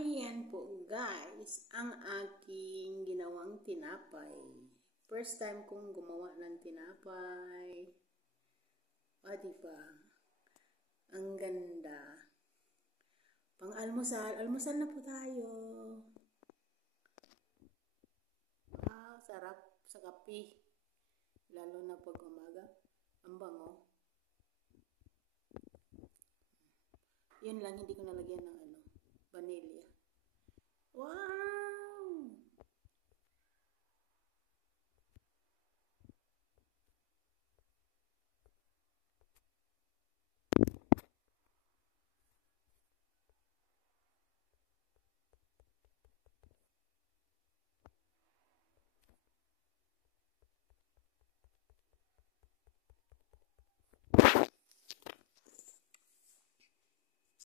Ayan po guys, ang aking ginawang tinapay. First time kong gumawa ng tinapay. Diba? Ang ganda. Pang almusal, almusal na po tayo. Wow, sarap sa kape. Lalo na pag umaga. Ang bango. Yun lang, hindi ko nalagyan ng vanilya. Wow!